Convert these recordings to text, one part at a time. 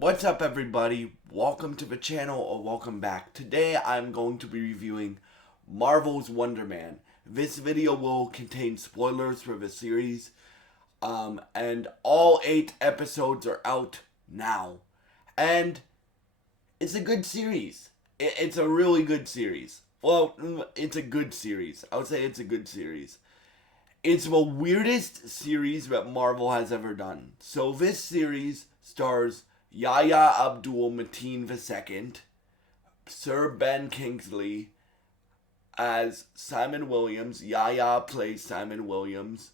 What's up, everybody? Welcome to the channel, or welcome back. Today I'm going to be reviewing Marvel's Wonder Man. This video will contain spoilers for the series, and all 8 episodes are out now. And it's a good series. It's a really good series. Well, it's a good series. I would say it's a good series. It's the weirdest series that Marvel has ever done. So this series stars Yahya Abdul-Mateen II, Sir Ben Kingsley as Simon Williams. Yahya plays Simon Williams,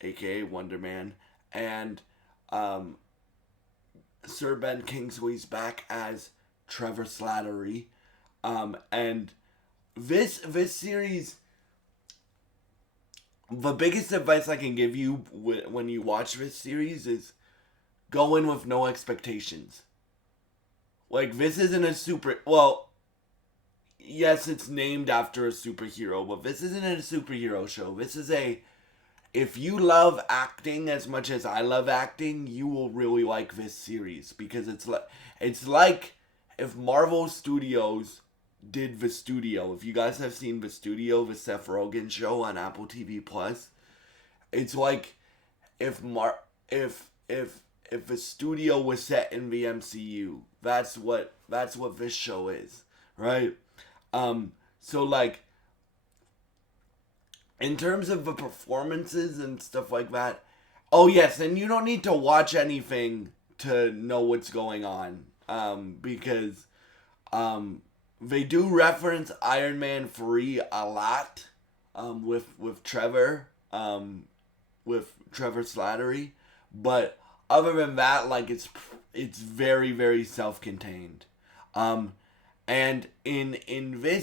aka Wonder Man, and Sir Ben Kingsley's back as Trevor Slattery. And this series, the biggest advice I can give you when you watch this series is go in with no expectations. Like, this isn't a yes, it's named after a superhero, but this isn't a superhero show. This is if you love acting as much as I love acting, you will really like this series, because it's like if Marvel Studios did The Studio. If you guys have seen The Studio, the Seth Rogen show on Apple TV Plus, it's like if the studio was set in the MCU. That's what this show is, right? So like, in terms of the performances and stuff like that, oh yes, and you don't need to watch anything to know what's going on, because they do reference Iron Man 3 a lot, with Trevor Slattery, but other than that, like, it's very, very self-contained. And in the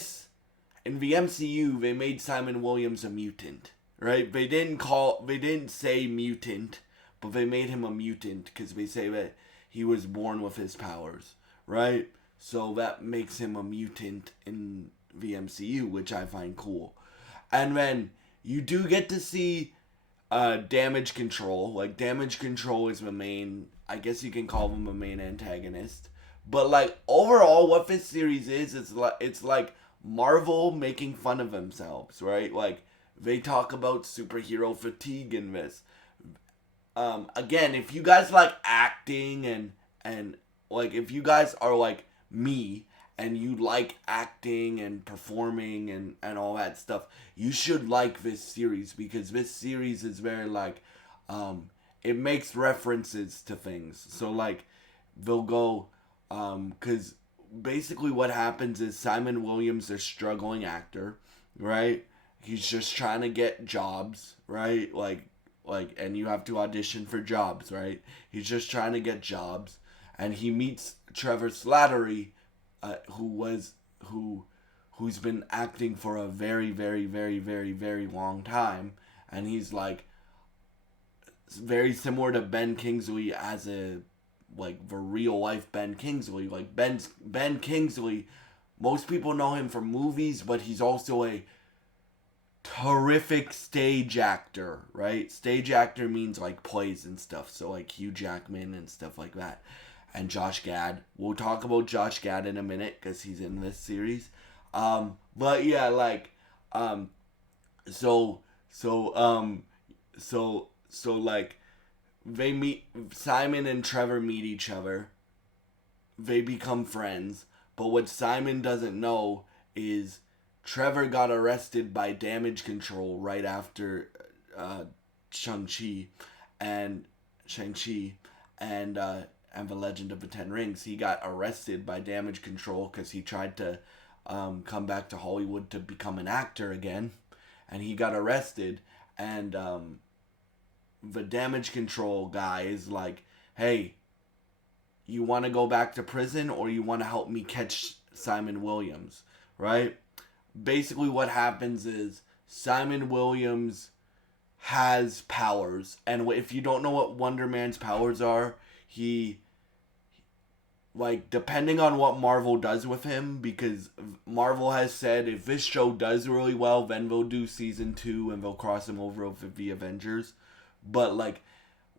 MCU, they made Simon Williams a mutant, right? They didn't say mutant, but they made him a mutant because they say that he was born with his powers, right? So that makes him a mutant in the MCU, which I find cool. And then you do get to see Damage Control. Like, Damage Control is the main, I guess you can call him a main antagonist. But like, overall, what this series is, it's like Marvel making fun of themselves, right? Like, they talk about superhero fatigue in this. Again, if you guys like acting and like, if you guys are like me and you like acting and performing and all that stuff, you should like this series, because this series is very like, it makes references to things. So like, they'll go, because basically what happens is Simon Williams, a struggling actor, right? He's just trying to get jobs, right? Like, and you have to audition for jobs, right? He's just trying to get jobs, and he meets Trevor Slattery, who's been acting for a very, very, very, very, very long time, and he's like very similar to Ben Kingsley as a, like, the real life Ben Kingsley. Like, Ben Kingsley, most people know him from movies, but he's also a terrific stage actor, right? Stage actor means like plays and stuff, so like Hugh Jackman and stuff like that. And Josh Gad. We'll talk about Josh Gad in a minute because he's in this series. But yeah, like, so like, they meet, Simon and Trevor meet each other. They become friends. But what Simon doesn't know is Trevor got arrested by Damage Control right after Shang-Chi and the Legend of the Ten Rings. He got arrested by Damage Control because he tried to come back to Hollywood to become an actor again, and he got arrested. And the Damage Control guy is like, "Hey, you want to go back to prison, or you want to help me catch Simon Williams?" Right? Basically, what happens is Simon Williams has powers, and if you don't know what Wonder Man's powers are, he, like, depending on what Marvel does with him, because Marvel has said if this show does really well, then they'll do season 2 and they'll cross him over with the Avengers. But like,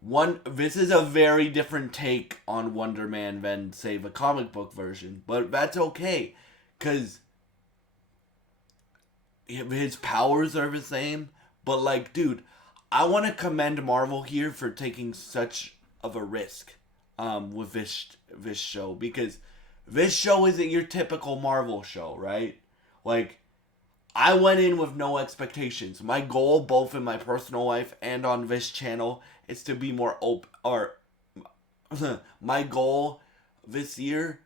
This is a very different take on Wonder Man than, say, the comic book version, but that's okay, because his powers are the same. But, like, dude, I want to commend Marvel here for taking such of a risk with this show, because this show isn't your typical Marvel show, right? Like, I went in with no expectations. My goal, both in my personal life and on this channel, is to be more open. Or my goal this year,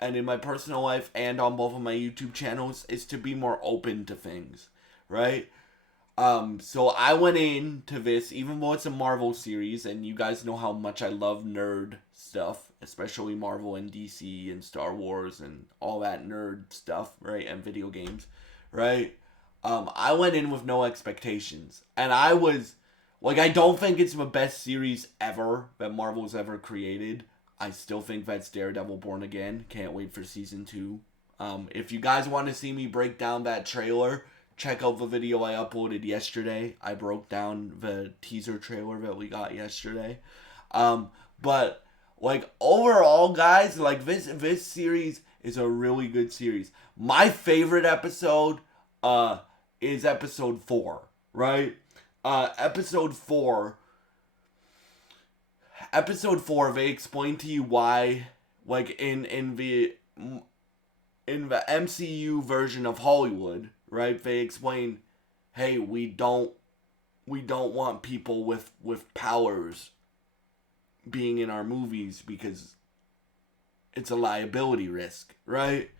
and in my personal life and on both of my YouTube channels, is to be more open to things, right? So I went into this, even though it's a Marvel series, and you guys know how much I love nerd stuff, especially Marvel and DC and Star Wars and all that nerd stuff, right? And video games, right? I went in with no expectations. And I was, like, I don't think it's the best series ever that Marvel's ever created. I still think that's Daredevil Born Again. Can't wait for season 2. If you guys want to see me break down that trailer, check out the video I uploaded yesterday. I broke down the teaser trailer that we got yesterday. But like overall, guys, like this series is a really good series. My favorite episode is episode 4, right? Episode 4, they explain to you why, like in the MCU version of Hollywood, right? They explain, hey, we don't want people with powers being in our movies because it's a liability risk, right?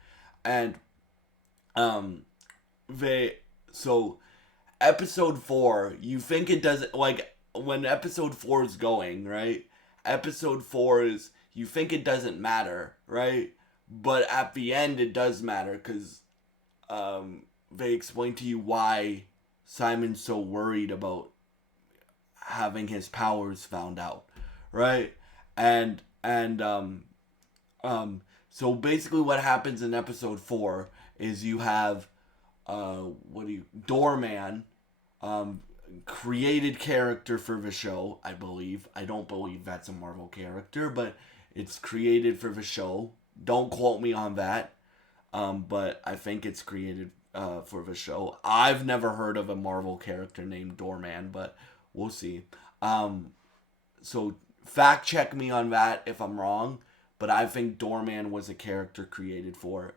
And so episode 4, you think it doesn't, like when episode 4 is going, right? Episode 4 is, you think it doesn't matter, right? But at the end it does matter, because they explain to you why Simon's so worried about having his powers found out, right? And so basically what happens in episode 4 is you have Doorman, created character for the show, I believe. I don't believe that's a Marvel character, but it's created for the show. Don't quote me on that. But I think it's created for the show. I've never heard of a Marvel character named Doorman, but we'll see. So fact check me on that if I'm wrong, but I think Doorman was a character created for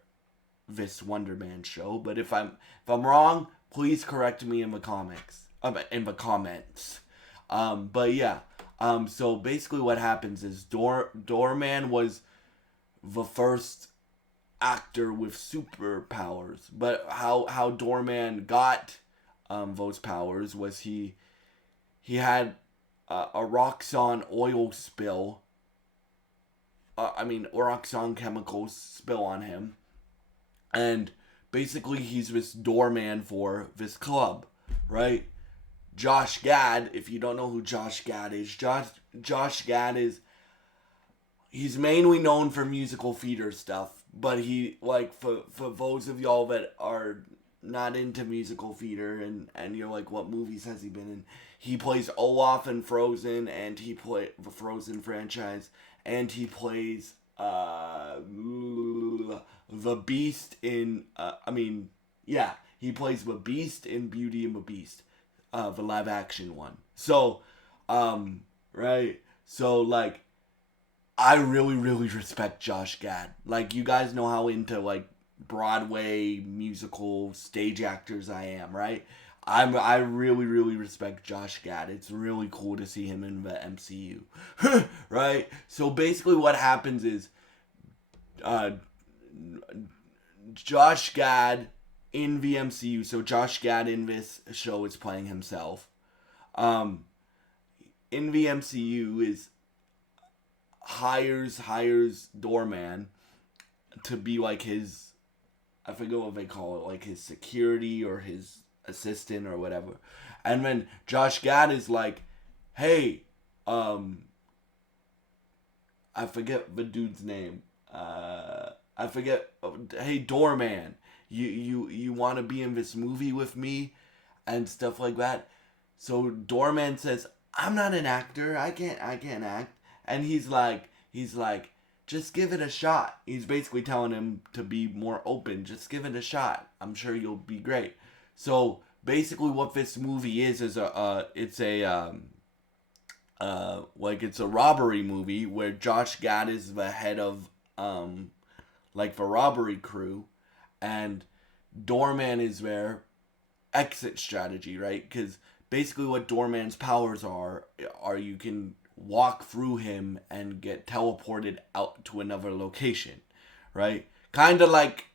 this Wonder Man show. But if I'm wrong, please correct me in the comments. But yeah. So basically what happens is Doorman was the first actor with superpowers. But how Doorman got those powers was he had a Roxxon oil spill. Roxxon chemicals spill on him. And basically he's this doorman for this club, right? Josh Gad, if you don't know who Josh Gad is, Josh Gad is, he's mainly known for musical theater stuff, but he, like, for those of y'all that are not into musical theater and you're like, what movies has he been in? He plays Olaf in Frozen, and he played the Frozen franchise, and he plays the Beast in he plays the Beast in Beauty and the Beast, the live action one. So right, so like I really, really respect Josh Gad. Like, you guys know how into, like, Broadway musical stage actors I am, right? I really, really respect Josh Gad. It's really cool to see him in the MCU, right? So basically what happens is Josh Gad in the MCU, so Josh Gad in this show is playing himself. In the MCU is hires Doorman to be like his, I forget what they call it, like his security or his assistant or whatever. And then Josh Gad is like, hey, I forget the dude's name. Hey, Doorman, you want to be in this movie with me and stuff like that. So Doorman says, I'm not an actor. I can't act. And he's like, just give it a shot. He's basically telling him to be more open. Just give it a shot. I'm sure you'll be great. So basically, what this movie is it's a like it's a robbery movie where Josh Gad is the head of like the robbery crew, and Doorman is their exit strategy, right? Because basically, what Doorman's powers are you can walk through him and get teleported out to another location, right? Kind of like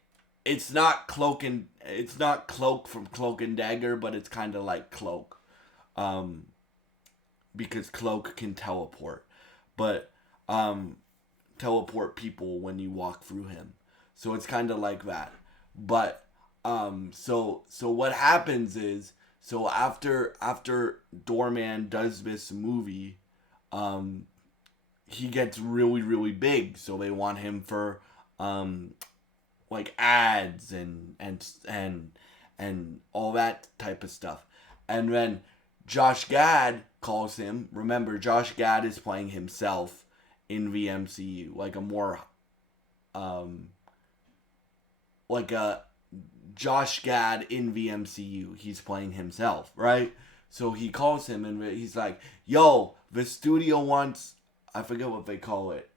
it's not Cloak from Cloak and Dagger, but it's kind of like Cloak, um, because Cloak can teleport, but teleport people when you walk through him. So it's kind of like that. But so what happens is, so after Doorman does this movie, um he gets really really big, so they want him for um like ads and all that type of stuff. And then Josh Gad calls him. Remember, Josh Gad is playing himself in the MCU, like a more um like a Josh Gad in the MCU. He's playing himself, right? So he calls him and he's like, "Yo, the studio wants, I forget what they call it,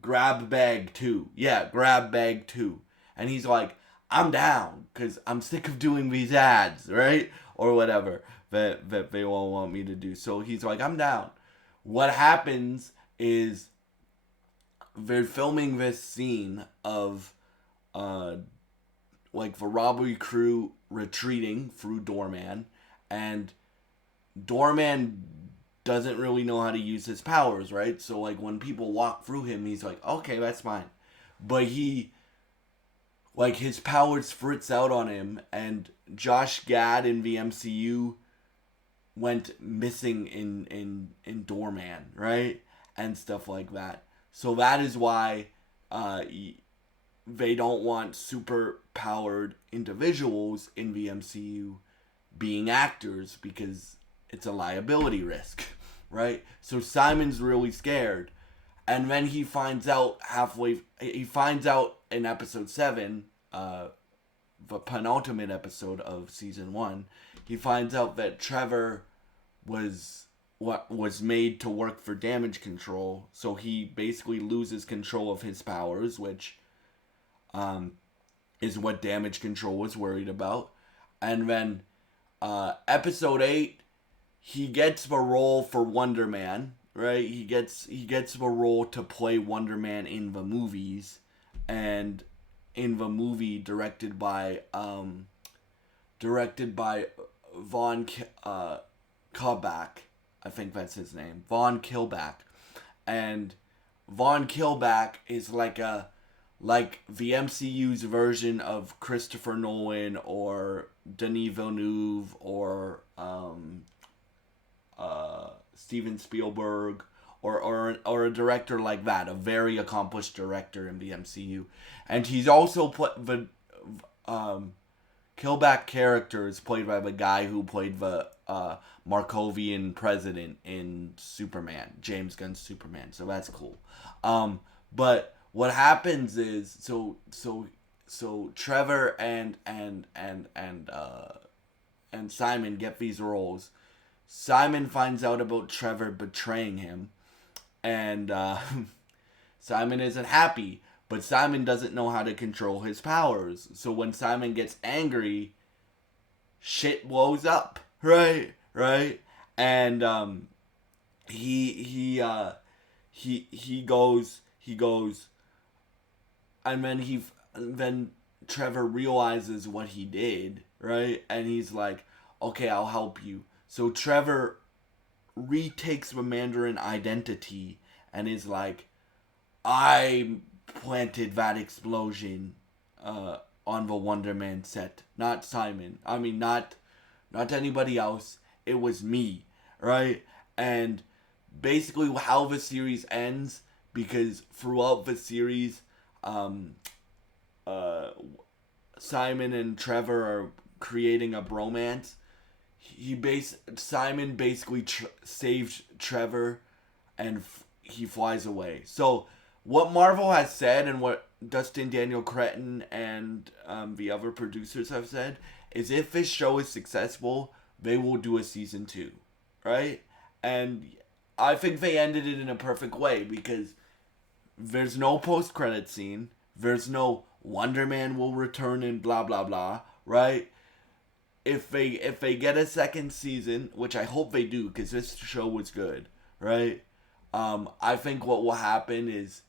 Grab Bag 2. Yeah, Grab Bag 2." And he's like, "I'm down cuz I'm sick of doing these ads, right? Or whatever that they all want me to do." So he's like, "I'm down." What happens is they're filming this scene of uh like the robbery crew retreating through Doorman, and Doorman doesn't really know how to use his powers, right? So like when people walk through him, he's like, "Okay, that's fine." But he, like, his powers fritz out on him, and Josh Gad in the MCU went missing in Doorman, right? And stuff like that. So that is why uh they don't want super powered individuals in the MCU being actors, because it's a liability risk, right? So Simon's really scared. And then he finds out in episode 7, the penultimate episode of season 1, he finds out that Trevor was made to work for Damage Control, so he basically loses control of his powers, which um, is what Damage Control was worried about. And then episode 8, he gets the role for Wonder Man, right? He gets the role to play Wonder Man in the movies, and in the movie directed by Von Killback. I think that's his name, Von Killback. And Von Killback is like the MCU's version of Christopher Nolan or Denis Villeneuve or Steven Spielberg, or a director like that, a very accomplished director in the MCU. And he's also the Killback character is played by the guy who played the Markovian president in Superman, James Gunn's Superman. So that's cool. But what happens is, so Trevor and Simon get these roles. Simon finds out about Trevor betraying him, and Simon isn't happy. But Simon doesn't know how to control his powers. So when Simon gets angry, shit blows up, right? Right? And he goes, and then Trevor realizes what he did, right? And he's like, "Okay, I'll help you." So Trevor retakes the Mandarin identity and is like, "I planted that explosion on the Wonder Man set, not Simon. I mean, not anybody else. It was me," right? And basically, how the series ends, because throughout the series, um, uh, Simon and Trevor are creating a bromance. Simon basically saves Trevor, and he flies away. So what Marvel has said, and what Dustin Daniel Cretton and the other producers have said, is if this show is successful, they will do a season 2, right? And I think they ended it in a perfect way, because there's no post-credit scene, there's no Wonder Man will return and blah blah blah, right? If they get a second season, which I hope they do, because this show was good, right? I think what will happen is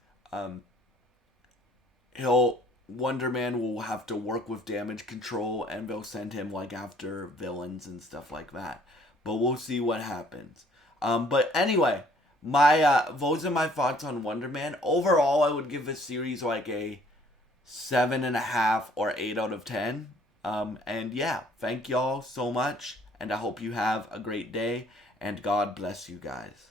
Wonder Man will have to work with Damage Control, and they'll send him like after villains and stuff like that. But we'll see what happens. But anyway, my those are my thoughts on Wonder Man. Overall, I would give this series like a 7.5 or 8 out of 10. And yeah, thank y'all so much, and I hope you have a great day, and God bless you guys.